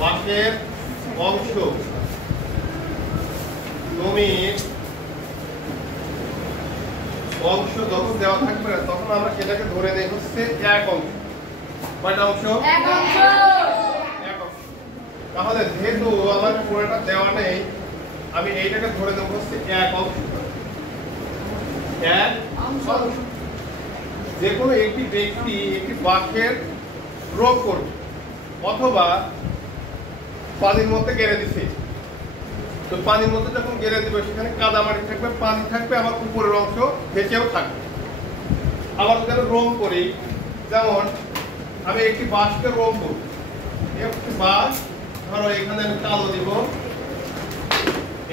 বাঁশের অংশ জমির অংশ যখন দেওয়া থাকবে না তখন আমরা সেটাকে ধরে নেই হচ্ছে এক অংশ। কয়টা অংশ? এক অংশ। তাহলে যেহেতু আমার পুরোটা দেওয়া নেই, আমি এইটাকে ধরে নেব হচ্ছে এক অংশ। এক অংশ। যে কোনো একটি ব্যক্তি একটি বাঁশের রোগ করবে অথবা পানির মধ্যে গেড়ে দিচ্ছে, তো পানির মধ্যে যখন গেড়ে দিবে সেখানে কাদামাটি থাকবে, পানি থাকবে, আবার উপরের অংশ ভেসেও থাকবে। আবার যদি রং করি, যেমন আমি একটি বাঁশকে রং করব, একটি বাঁশ ধরো এখানে আমি কালো দিব,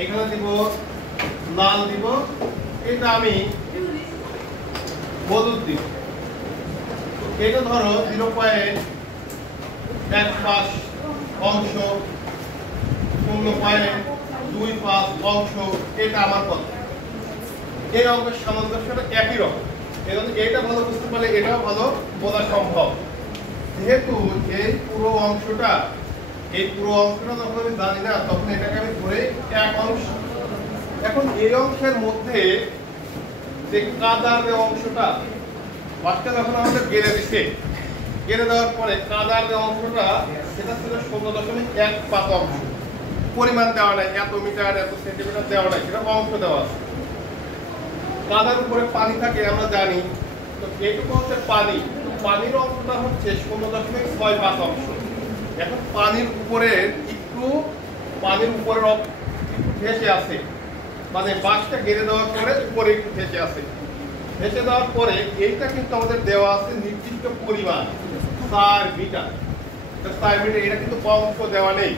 এখানে দিব লাল দিব, এটা আমি হলুদ দিব। এটা ধরো 0.15 অংশ, 0.25 অংশ, এটা আমার কথা। এই অঙ্কের সামঞ্জস্যটা একই রকম, এটা ভালো বুঝতে পারলে এটাও ভালো বোঝা সম্ভব। যেহেতু এই পুরো অংশটা যখন আমি জানি না, তখন এটাকে আমি ধরে এক অংশ। এখন এই অংশের মধ্যে যে কাদার যে অংশটা, বাঁশটা যখন আমাদের গেড়ে দিচ্ছে, গেড়ে দেওয়ার পরে কাদার যে অংশটা সেটা ছিল 0.15 অংশ। পরিমাণ দেওয়া নাই, এত মিটার এত সেন্টিমিটার দেওয়া নাই, সেটা অংশ দেওয়া আছে। কাদার উপরে পানি থাকে আমরা জানি, তো এইটুকু হচ্ছে পানি। পানির অংশটা হচ্ছে 0.65 অংশ। এখন পানির উপরের একটু ভেসে আছে, মানে বাঁশটা গেড়ে দেওয়ার পরে উপরে একটু ভেসে আছে। ভেসে দেওয়ার পরে এইটা কিন্তু আমাদের দেওয়া আছে নির্দিষ্ট পরিমাণ 4 মিটার। 4 মিটার, এটা কিন্তু অংশ দেওয়া নেই।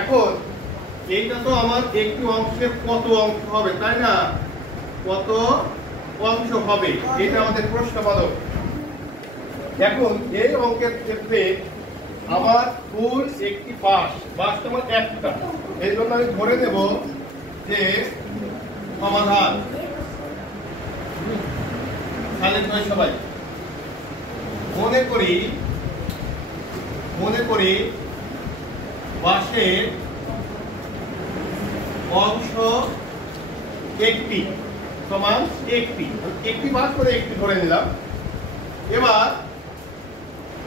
এখন এইটা তো আমার একটি অংশের কত অংশ হবে, তাই না? কত অংশ হবে, এটা আমাদের প্রশ্নবোধক। এখন এই অঙ্কের ক্ষেত্রে আমার ফুল একটি বাঁশ তোমার একটা, এই জন্য আমি ধরে নেব যে সমাধান। সবাই মনে করি বাঁশের অংশ একটি সমান একটি বাঁশ করে একটি ধরে নিলাম। এবার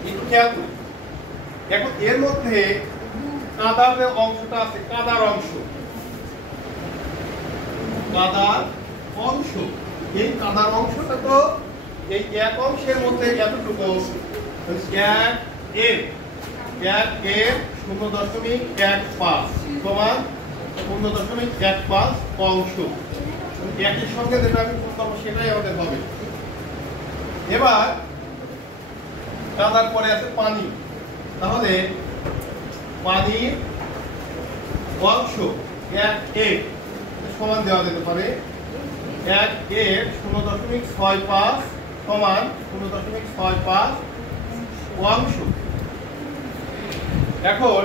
একটু খেয়াল করি, এখন এর মধ্যে কাদার যে অংশটা আছে, কাদার অংশ, এই কাদার অংশটা তো এই এক অংশের মধ্যে এতটুকু, 1 এর 0.15 সমান 0.15 অংশ। একের সঙ্গে যেটা আমি করবো সেটাই আমাদের হবে। এবার কাদার পরে আছে পানি, তাহলে পানির অংশ 1 এর সমান দেওয়া যেতে পারে 1 এর 0.65 সমান 0.65 অংশ। এখন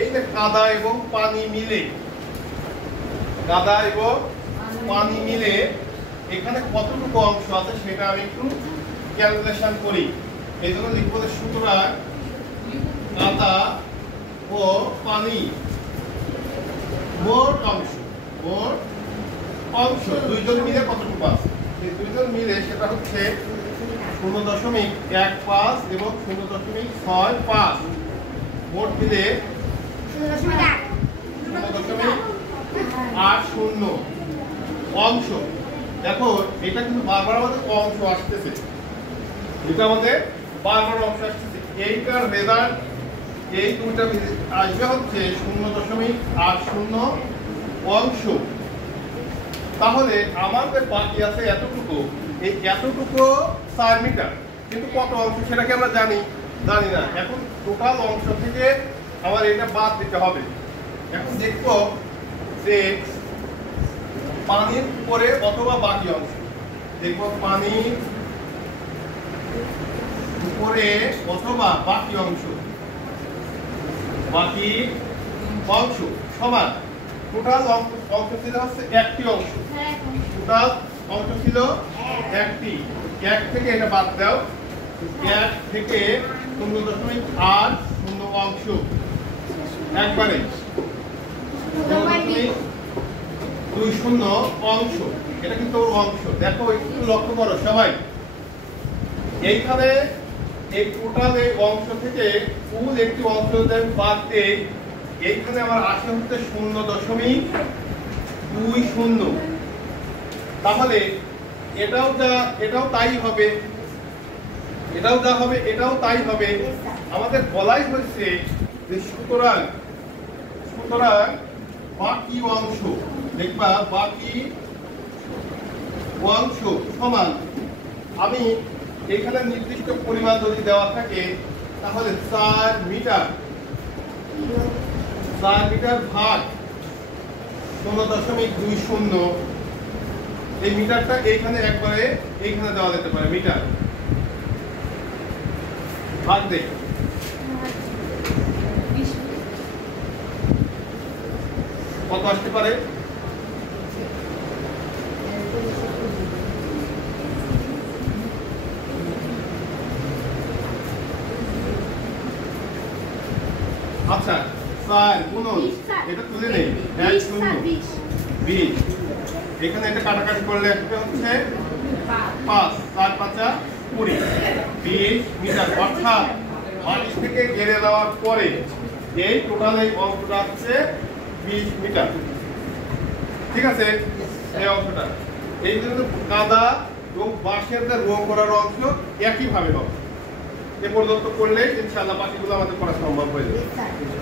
এই যে কাদা এবং পানি মিলে এখানে কতটুকু অংশ আছে সেটা আমি একটু ক্যালকুলেশন করি। এই জন্য লিখব যে সুতরাং কাদা ও পানি মোট অংশ দুইজন মিলে কতটুকু আছে, এই দুইজন মিলে সেটা হচ্ছে 0.15 এবং 0.65, মোট মিলে 0.80 অংশ। দেখো এটা কিন্তু বারবার আমাদের অংশ আসতেছে, এইটার রেজাল্ট এই দুইটা আসবে হচ্ছে 0.80 অংশ। তাহলে আমাদের বাকি আছে এতটুকু, এই এতটুকু 4 মিটার, কিন্তু কত অংশ সেটাকে আমরা জানি না। এখন টোটাল অংশ থেকে আমার এটা বাদ দিতে হবে। এখন দেখবো যে পানির উপরে অথবা বাকি অংশ, দেখবো পানির উপরে অথবা বাকি অংশ সমান। টোটাল অংশ ছিল হচ্ছে একটি অংশ, টোটাল অংশ ছিল একটি, এক থেকে এটা বাদ দাও, 1 থেকে 0.8 অংশ একবারে 0.20 অংশ, এটা কিন্তু ওর অংশ। দেখো একটু লক্ষ্য করো সবাই, এইখানে এই টোটাল এই অংশ থেকে ফুল একটি অংশ বাদ দেই, এইখানে আমার আসে হচ্ছে 0.20। তাহলে এটাও তাই হবে, এটাও যা হবে এটাও তাই হবে। আমাদের বলাই হচ্ছে যে সুতরাং বাকি অংশ, দেখবা বাকি অংশ সমান, আমি এখানে নির্দিষ্ট পরিমাণ যদি দেওয়া থাকে তাহলে 4 মিটার ভাগ 0.20, এই মিটারটা এইখানে একবারে এইখানে দেওয়া যেতে পারে, মিটার ভাগ দেই কত আসতে পারে? আচ্ছা 4 গুণন, এটা তুলে নেই, 1 0 20, এখানে এটা কাটাকাটি করলে একটা হচ্ছে 5, 4 5 20, 20 মিটার। অর্থাৎ 22 থেকে গেড়ে দেওয়ার পরে এই টোটাল এই অংশটা হচ্ছে 20 মিটার। ঠিক আছে, এই অংশটা এই জন্য কাদা এবং বাঁশের রো করার অংশ একইভাবে হবে। এ পর্যন্ত করলে ইনশাআল্লাহ বাকিগুলো আমাদের করা সম্ভব হয়ে যাবে।